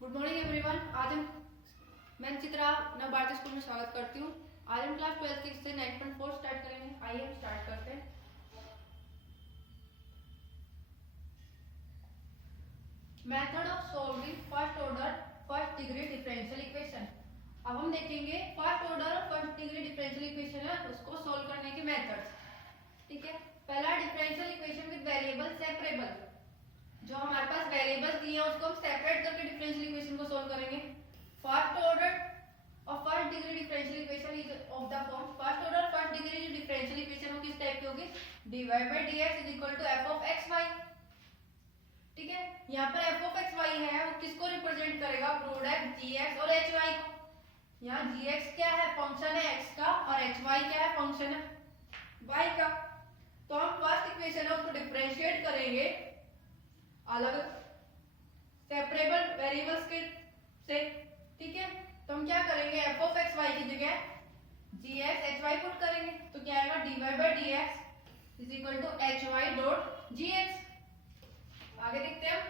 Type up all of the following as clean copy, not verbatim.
Good morning everyone. मैं चित्रा नव Bharti school में स्वागत करती हूँ। आज हम क्लास 12 के हिस्से 9.4 स्टार्ट करेंगे। आइए हम स्टार्ट करते हैं। Method of solving first order first degree differential equation. अब हम देखेंगे फर्स्ट ऑर्डर और फर्स्ट डिग्री डिफरेंशियल इक्वेशन है उसको सॉल्व करने के मेथड्स। ठीक है, पहला differential equation with variable separable. जो हमारे पास वेरिएबल्स दिए हैं उसको हम सेपरेट करके डिफरेंशियल इक्वेशन को सॉल्व करेंगे। फर्स्ट ऑर्डर और first degree differential equation is of the form first order first degree जो डिफरेंशियल इक्वेशन हो किस टाइप की होगी, dy by dx is equal to f of x y। ठीक है, यहाँ पर f of x y है वो किसको रिप्रेजेंट करेगा, प्रोडक्ट gx और hy को। यहाँ gx क्या है, फंक्शन है x का, और hy क्या है, फंक्शन है y का। तो हम फर्स्ट इक्वेशन है उसको डिफरेंशिएट करेंगे अलग सेपरेबल वेरिएबल्स के से। ठीक है, तो हम क्या करेंगे, f of x y की जगह gx hy पुट करेंगे तो क्या आएगा, dy by dx is equal to hy dot gx। आगे देखते हैं,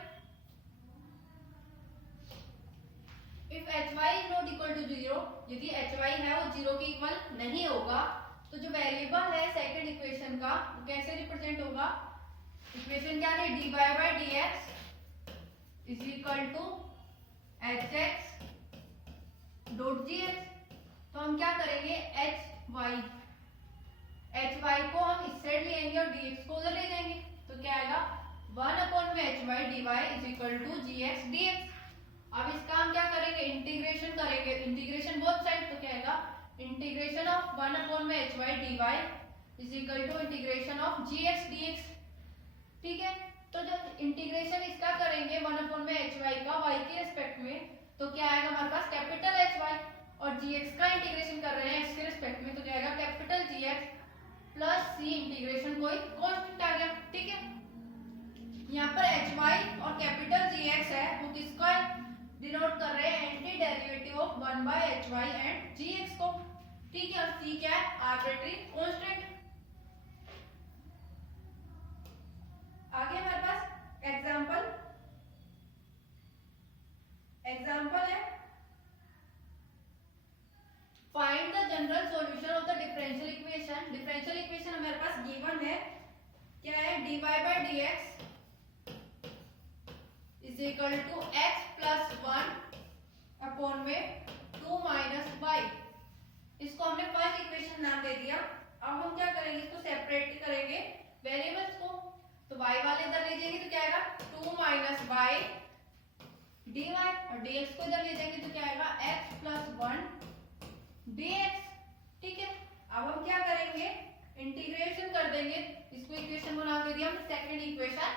if hy is not equal to 0, यदि hy है वो 0 के इक्वल नहीं होगा तो जो वेरिएबल है सेकंड इक्वेशन का वो कैसे रिप्रेजेंट होगा। इक्वेशन क्या है, dy by dx is equal to hx dot gx। तो हम क्या करेंगे, hy को हम इस साइड ले आएंगे और dx को उधर ले जाएंगे तो क्या आएगा, 1/hy dy is equal to gx dx। अब इसका हम क्या करेंगे, इंटीग्रेशन करेंगे, इंटीग्रेशन बोथ साइड तो क्या आएगा, integration of 1/hy dy is equal to integration of gx dx। ठीक है, तो जब इंटीग्रेशन इसका करेंगे 1/hy का y के रिस्पेक्ट में तो क्या आएगा हमारे पास, कैपिटल hy, और gx का इंटीग्रेशन कर रहे हैं x के रिस्पेक्ट में तो क्या आएगा, capital gx plus c integration कोई कांस्टेंट आ गया। ठीक है, यहाँ पर hy और कैपिटल gx है वो किसको डिनोट कर रहे हैं, anti derivative of 1/hy and gx को। ठीक है, और c क्या है, आर्बिट्ररी कांस्टेंट। आगे हमारे पास एग्जांपल है, find the general solution of the differential equation. Differential equation हमारे पास गिवन है, क्या है, dy by dx is equal to x plus 1 upon में 2 माइनस y। इसको हमने फर्स्ट इक्वेशन नाम दे दिया। अब हम क्या करेंगे, इसको सेपरेट करेंगे वेरिएबल्स को, तो y वाले इधर ले जाएंगे तो क्या आएगा, 2 माइनस y dy, और dx को इधर ले जाएंगे तो क्या आएगा, x प्लस 1 dx। ठीक है, अब हम क्या करेंगे, इंटीग्रेशन कर देंगे, इसको इक्वेशन को नाम दे दिया हम second equation,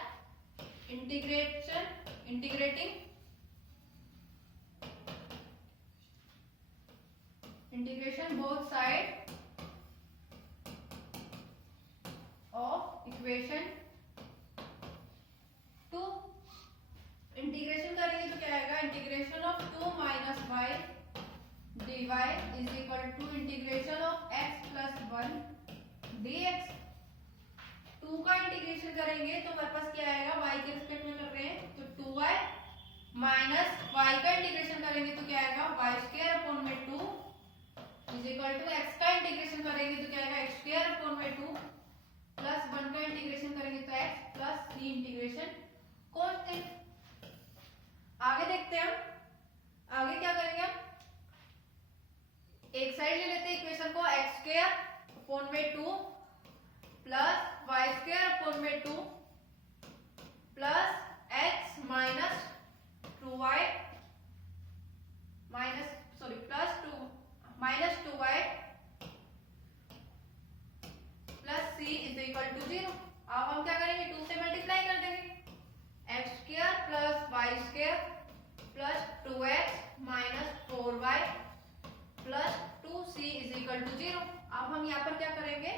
integration both side of equation 2। Integration करेंगे तो क्या आएगा, integration of 2 minus y dy is equal to integration of x plus 1 dx। 2 का इंटीग्रेशन करेंगे तो हमारे पास क्या आएगा, y के रिस्पेक्ट में कर रहे हैं तो 2y माइनस y का इंटीग्रेशन करेंगे तो क्या आएगा, y स्क्वायर अपॉन में 2 इज इक्वल टू x का इंटीग्रेशन करेंगे तो क्या आएगा, x स्क्वायर अपॉन में 2 प्लस 1 का इंटीग्रेशन करेंगे तो x plus c integration constant. आगे देखते हैं हम, आगे क्या करेंगे, हम एक साइड ले लेते हैं इक्वेशन को, x स्क्वायर अपॉन में 2 प्लस y स्क्वायर अपॉन में 2 plus x minus 2y minus 2y plus c is equal to 0। अब हम क्या करेंगे, 2 से मल्टीप्लाई कर देंगे, x square plus y square plus 2x minus 4y plus 2c is equal to 0। अब हम यहाँ पर क्या करेंगे,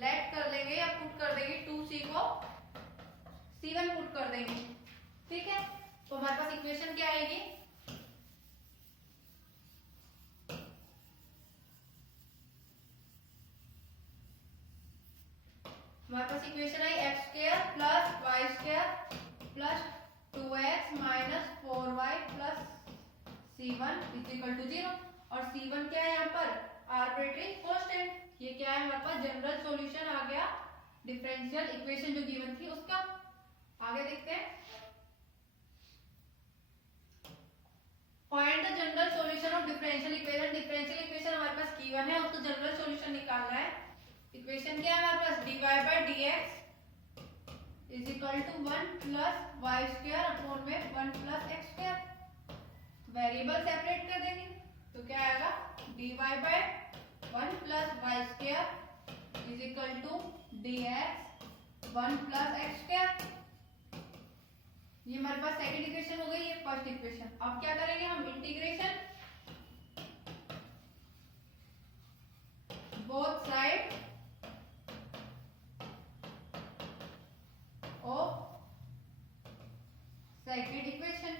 लेट कर देंगे या पुट कर देंगे, 2c को c1 पुट कर देंगे। ठीक है, तो हमारे पास इक्वेशन क्या आएगी, हमारे पास इक्वेशन आई x square plus y square plus 2x minus 4y plus c1 is equal to 0 और c1 क्या है यहाँ पर आर्बिट्री कांस्टेंट। ये क्या है हमारे पास जनरल सॉल्यूशन आ गया डिफरेंशियल इक्वेशन जो गिवन थी उसका। आगे देखते हैं find the general solution of differential equation. Differential equation हमारे पास गिवन है उसको जनरल सॉल्यूशन निकालना है। इक्वेशन क्या है हमारे पास dy by dx is equal to 1 plus y square upon में 1 plus x square. Variable separate कर देंगे तो क्या आएगा dy by 1 plus y square is equal to dx 1 plus x square. ये हमारे पास सेकंड इक्वेशन हो गई, ये फर्स्ट इक्वेशन। अब क्या करेंगे हम integration both side of second equation.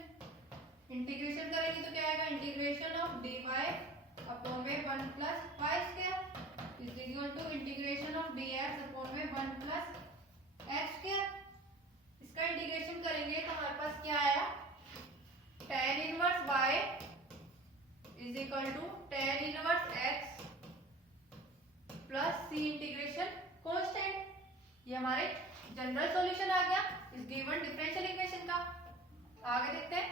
Integration करेंगे तो क्या आएगा इंटीग्रेशन ऑफ dy अपॉन में 1 plus y square is equal to integration of dx upon में 1 प्लस एक्स स्क्वायर। इसका इंटीग्रेशन करेंगे तो हमारे पास क्या आया tan inverse y is equal to tan inverse x plus c integration constant. ये हमारे जनरल सॉल्यूशन आ गया इस गिवन डिफरेंशियल इक्वेशन का। आगे देखते हैं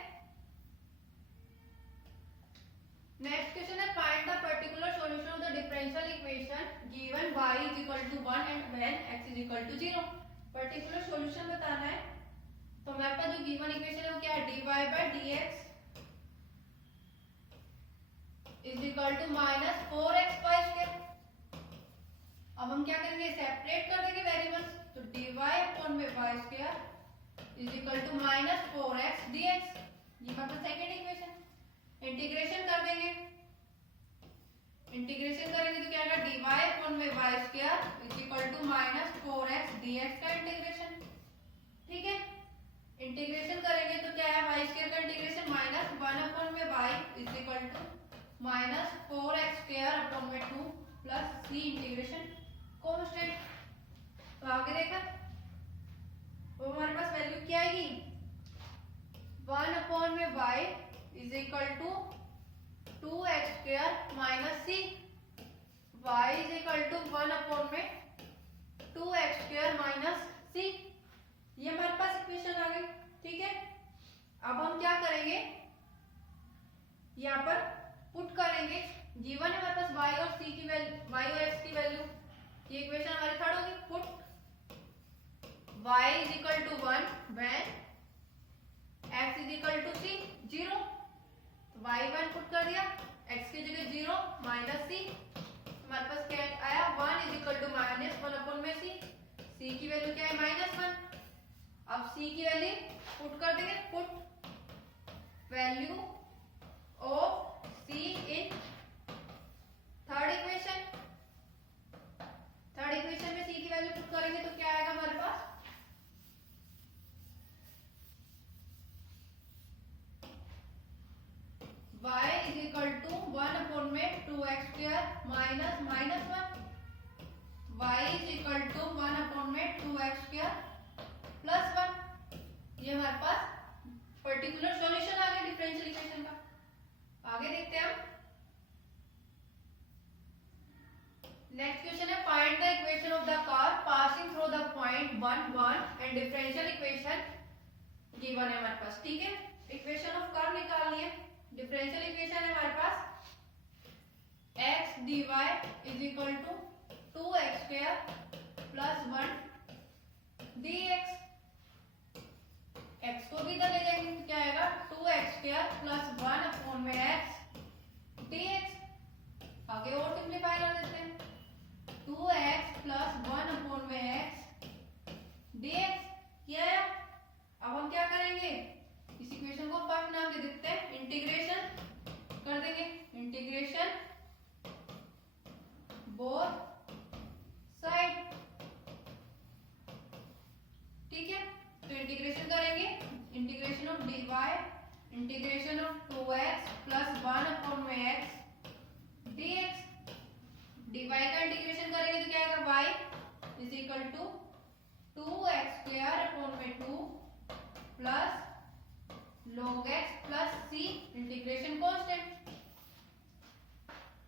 नेक्स्ट क्वेश्चन है find the particular solution of the differential equation given y is equal to 1 and when x is equal to 0। Particular solution बताना है तो हमारे पास जो गिवन इक्वेशन है वो क्या है dy by dx is equal to minus 4x y square. अब हम क्या करेंगे सेपरेट कर देंगे वेरिएबल्स तो dy अपॉन में y square is equal to minus 4x dx। ये मतलब सेकंड इक्वेशन। इंटीग्रेशन कर देंगे, इंटीग्रेशन करेंगे तो क्या आएगा dy अपॉन में y square is equal to minus 4x dx का इंटीग्रेशन। ठीक है इंटीग्रेशन करेंगे तो क्या है वाई स्क्वायर का इंटीग्रेशन माइनस 1 अपॉन में y is equal to minus 4x square upon में 2 प्लस c इंटीग्रेशन कांस्टेंट। तो आगे देखा वो हमारे पास वैल्यू क्या आएगी 1 अपॉन में y is equal to 2x square minus c। y is equal to 1 upon में 2x स्क्वायर माइनस c। ये हमारे पास इक्वेशन आ गई। ठीक है अब हम क्या करेंगे यहाँ पर पुट करेंगे गिवन है हमारे पास y और c की वैल्यू y और x की वैल्यू। ये इक्वेशन हमारी थर्ड होगी put y is equal to 1 when x is equal to c 0। तो y 1 पुट कर दिया x की जगह 0 माइनस c। हमारे पास क्या आया 1 is equal to minus 1 upon में c की वैल्यू क्या है माइनस 1। अब c की वैल्यू पुट कर देंगे put value of c in third equation. Third equation में c की वैल्यू पुट करेंगे तो क्या आएगा हमारे पास y is equal to 1 upon में 2x square minus minus 1 y is equal to 1 upon में 2x स्क्वायर प्लस 1। ये हमारे पास पर्टिकुलर सॉल्यूशन आ गया डिफरेंशियल इक्वेशन का। आगे देखते हैं हम नेक्स्ट क्वेश्चन है find the equation of the car passing through the point 1 1 and differential equation given है हमारे पास। ठीक है इक्वेशन ऑफ कार निकालनी है। डिफरेंशियल इक्वेशन है हमारे पास x dy is equal to 2x square plus 1 dx। x को भी इधर ले जाएंगे तो क्या आएगा 2x स्क्वायर प्लस 1 अपॉन में x dx। आगे और सिंपलीफाई कर देते हैं 2x प्लस 1 अपॉन में x dx। क्या है अब हम क्या करेंगे इस इक्वेशन को फर्स्ट नाम दे देते हैं इंटीग्रेशन कर देंगे इंटीग्रेशन बोथ साइड। ठीक है तो इंटीग्रेशन करेंगे integration of dy integration of 2x plus 1 upon में x dx। dy का इंटीग्रेशन करेंगे तो क्या आएगा y is equal to 2x square upon में 2 plus log x plus c integration constant.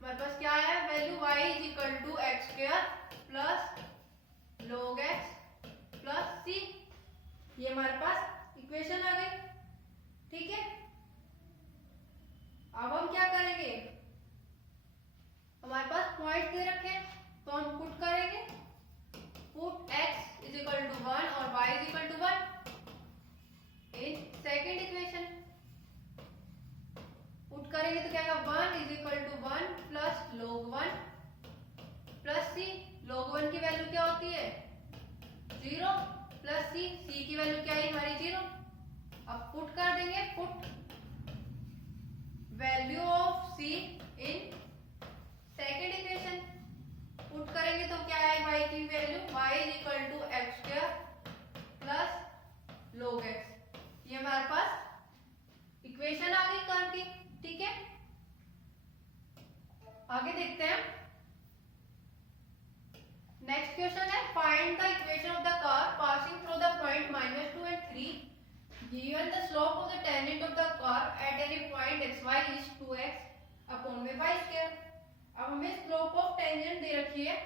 हमारे पास क्या है value y is equal to x square plus log x plus c। ये हमारे पास इक्वेशन आ गई। ठीक है, अब हम क्या करेंगे, हमारे पास पॉइंट दे रखे हैं तो हम पुट करेंगे, put x is equal to 1 और y is equal to 1 in second equation. Put करेंगे तो क्या होगा 1 is equal to 1 plus log 1 plus c। log 1 की वैल्यू क्या होती है 0 प्लस c की वैल्यू क्या है हमारी 0। अब पुट कर देंगे, put value of c in second equation. Put करेंगे तो क्या है y की value y is equal to x square plus log x। ये हमारे पास इक्वेशन आ गई कर्व की। ठीक है, आगे देखते हैं। नेक्स्ट क्वेश्चन है find the equation of the curve passing through the point -2 and 3 given the slope of the tangent of the curve at any point xy is 2x upon y square। अब हमें slope of tangent दे रखी है,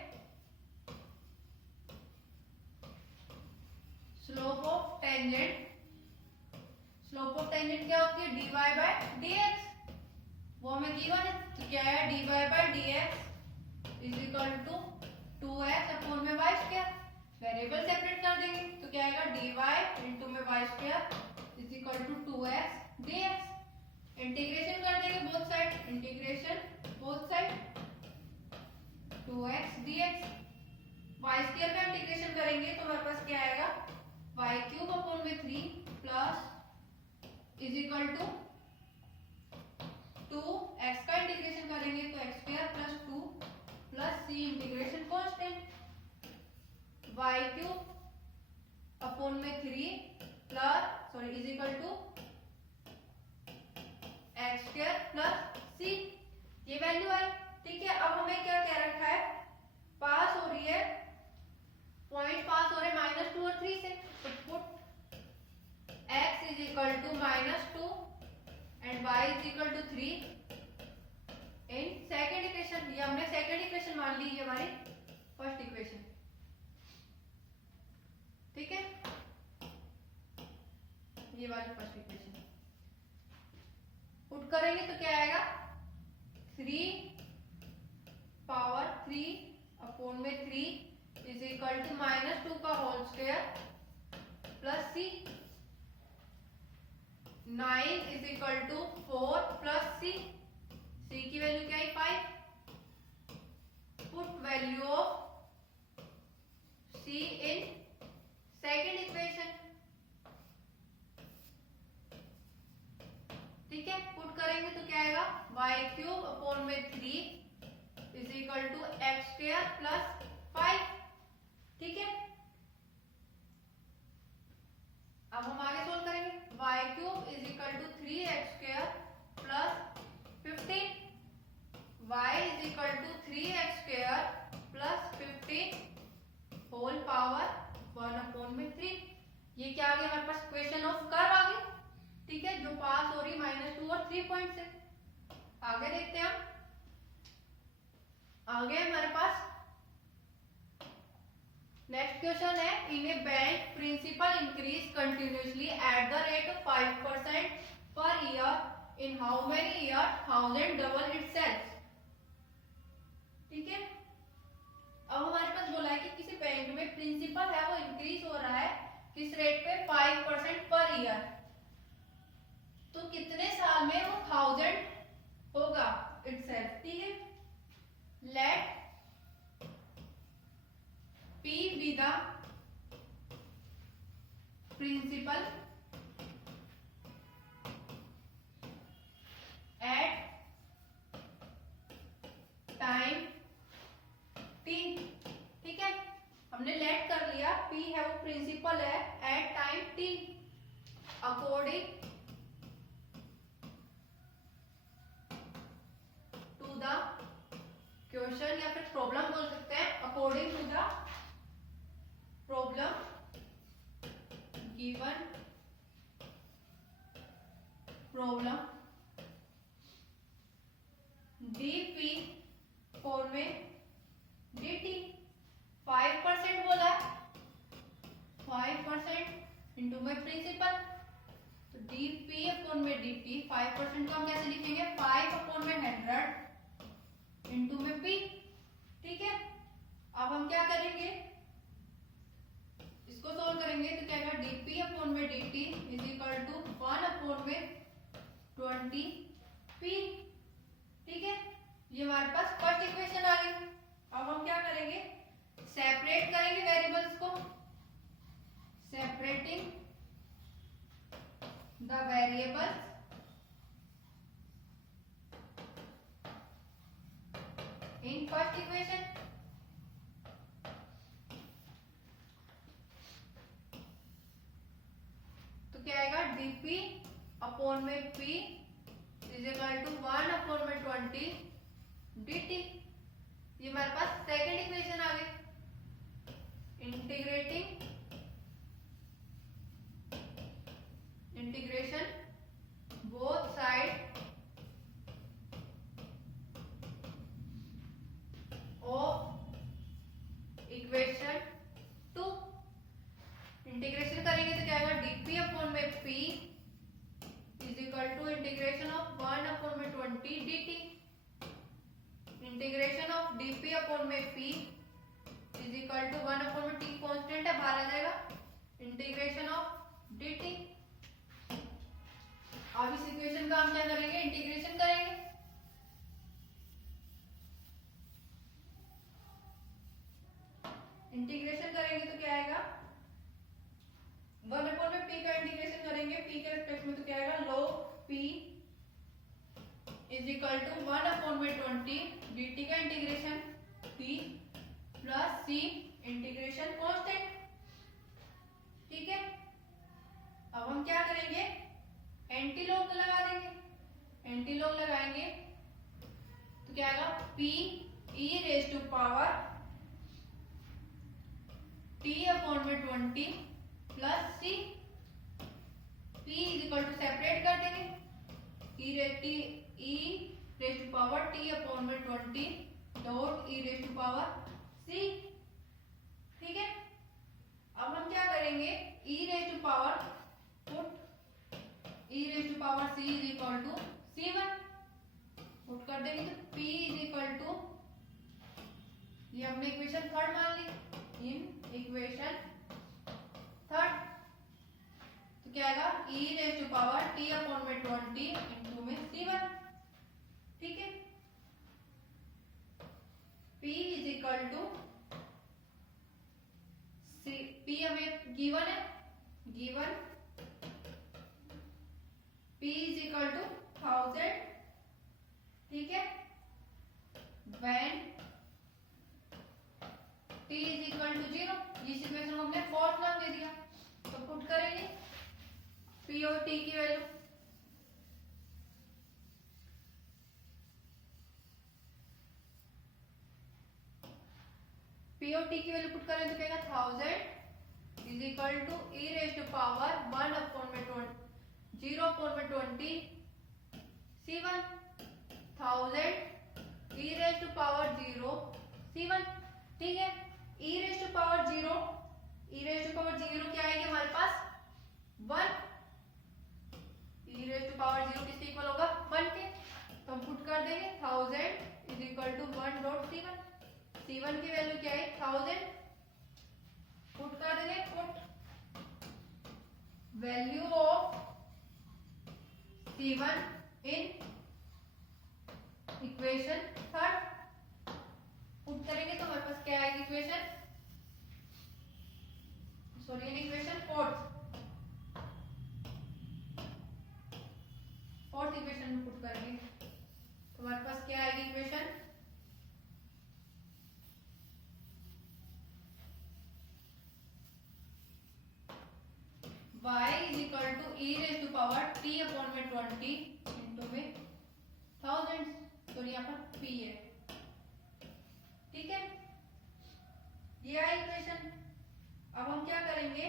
slope of tangent, slope of tangent क्या होती है dy by dx, वो हमें given है। तो क्या है dy by dx is equal to 2x upon में y स्क्वायर। वेरिएबल सेपरेट कर देंगे तो क्या आएगा dy इंटू में y square is equal to 2x dx। Integration कर देंगे both side, integration both side 2x dx। y square का इंटीग्रेशन करेंगे तो हमारे पास क्या आएगा y क्यूब अपॉन में 3 plus is equal to 2x का इंटीग्रेशन करेंगे तो x square plus 2 plus c integration constant y cube upon में 3 plus is equal to x square plus c। ये वैल्यू आई। ठीक है, अब हमें क्या कह रखा है, पास हो रही है, पॉइंट पास हो रहे हैं -2 और 3 से, तो put x is equal to -2 and y is equal to 3 in second equation. ये हमने सेकेंड इक्वेशन मान ली, ये हमारी फर्स्ट इक्वेशन। ठीक है, ये वाली फर्स्ट इक्वेशन पुट करेंगे तो क्या आएगा 3 पावर 3 अपॉन में 3 इज इक्वल टू -2 का whole square plus c। 9 is equal to 4 plus c की वैल्यू क्या है 5। Put value of c in second equation. ठीक है, पुट करेंगे तो क्या आएगा y क्यूब अपॉन में 3 is equal to x square plus 5। ठीक है, अब हम आगे सोल्व करेंगे। y cube is equal to 3x square plus 15, y is equal to 3x square plus 15 whole power 1 upon में 3। ये क्या आ गया हमारे पास इक्वेशन ऑफ कर्व आ गई। ठीक है, जो पास हो रही -2 और 3 पॉइंट से। आगे देखते हैं हम, आगे हमारे पास नेक्स्ट क्वेश्चन है in a bank principal increase continuously at the rate of 5% per year in how many year 1000 double itself. ठीक है, अब हमारे पास बोला है कि किसी बैंक में प्रिंसिपल है वो इंक्रीज हो रहा है किस रेट पे 5% पर ईयर, तो कितने साल में वो 1000 होगा इटसेल्फ। ठीक है, late P be the principal at time t। ठीक है, हमने लेट कर लिया, P है वो प्रिंसिपल है at time t according to the question या फिर प्रॉब्लम बोल सकते हैं, according to the problem given, problem dt, 5% को हम कैसे लिखेंगे, 5/100 इंटू में p। ठीक है, अब हम क्या करेंगे, इसको सोल्व करेंगे तो क्या होगा, dp/dt is equal to 1/20p। ठीक है, ये हमारे पास फर्स्ट इक्वेशन आ गई। अब हम क्या करेंगे, सेपरेट करेंगे वेरिएबल्स को, separating the variables in first equation. तो क्या आएगा, dp/p is equal to 1/20 dt। ये हमारे पास सेकेंड इक्वेशन आ गई। Integration both side of equation 2। Integration करेंगे तो क्या आएगा, dp/p is equal to integration of 1/20 dt। Integration of dp/p is equal to 1/t, constant है, बाहर आ जाएगा, इंटीग्रेशन ऑफ dt। अब इस इक्वेशन का हम क्या करेंगे, इंटीग्रेशन करेंगे। इंटीग्रेशन करेंगे तो क्या आएगा, 1/p का इंटीग्रेशन करेंगे p के रिस्पेक्ट में, तो क्या आएगा, log p is equal to 1/20 dt का integration p plus c integration constant. ठीक है, अब हम क्या करेंगे, एंटी लॉग लगा देंगे। एंटी लॉग लगाएंगे तो क्या आएगा, p e raise to power t/20 plus c। p is equal to separate कर देंगे, e raise to power t/20 dot e raise to power c। ठीक है, अब हम क्या करेंगे, e raise to power put e raise to power c is equal to c1 put कर देंगे तो p इज इक्वल टू, ये हमने इक्वेशन थर्ड मान ली, इन इक्वेशन थर्ड तो क्या आएगा, e raise to power t/20 into में c1। ठीक है, p is equal to p हमें गिवन है, given p is equal to 1000। ठीक है, when t is equal to 0, इस इक्वेशन को हमने फोर्थ नाम दे दिया, तो पुट करेंगे p और t की वैल्यू। p और t की वैल्यू पुट करें तो क्या 1000 is equal to e raise to power 1/20 c1। 1000 e raise to power 0 c1। ठीक है, e raise to power 0, e raise to power 0 क्या आएगी हमारे पास, 1। e रेज टू पावर 0 किसके इक्वल होगा, 1 के, तो हम पुट कर देंगे 1000 is equal to 1 dot c1। c1 की वैल्यू क्या है, 1000, पुट कर देंगे, put value of c1 in equation third. Put करेंगे तो हमारे पास क्या आएगी equation, sorry in equation fourth equation में पुट करेंगे तो हमारे पास क्या आएगी equation, y is equal to e raise to power t/20 into में 1000, तो यहाँ पर p है। ठीक है, ये आई इक्वेशन। अब हम क्या करेंगे,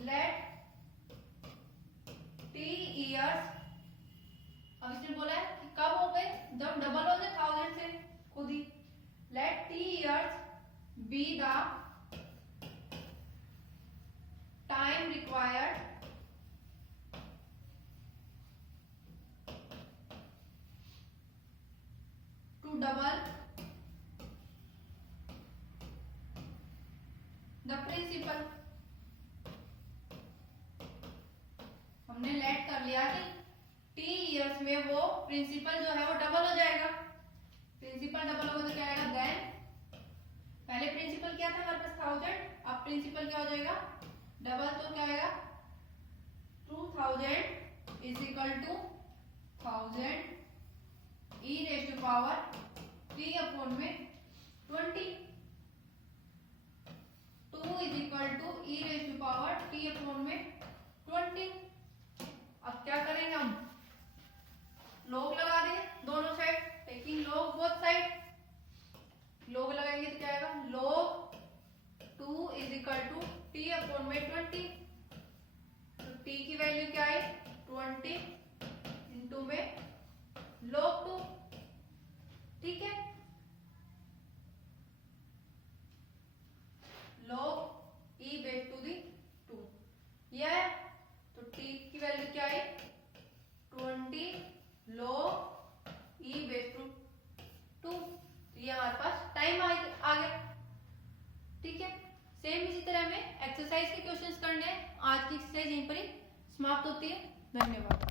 लेट t इयर्स, अब इसने बोला है कि कब हो गए, जब डबल हो जाए 1000 से खुद ही, let t years be the time required double the principal। हमने लेट कर लिया कि t इयर्स में वो प्रिंसिपल जो है वो डबल हो जाएगा। प्रिंसिपल डबल होगा तो क्या आएगा, देन पहले प्रिंसिपल क्या था हमारे पास 1000, अब प्रिंसिपल क्या हो जाएगा डबल, तो क्या आएगा 2000 is equal to 1000 e raise to power t upon में 20। 2 is equal to e raise to power t upon में 20। अब क्या करेंगे हम, लॉग लगा देंगे दोनों side, taking log both side. Log लगाएंगे तो क्या आएगा, log 2 is equal to t upon में 20। तो t की वैल्यू क्या है 20 इंटू में log 2। ठीक है, log e base to the 2 यह है। तो t की वैल्यू क्या है 20 log e बेस टू 2। ये हमारे पास टाइम आ गया। ठीक है, सेम इसी तरह हमें एक्सरसाइज के क्वेश्चंस करने हैं। आज की एक्सरसाइज यहीं पर ही समाप्त होती है। धन्यवाद।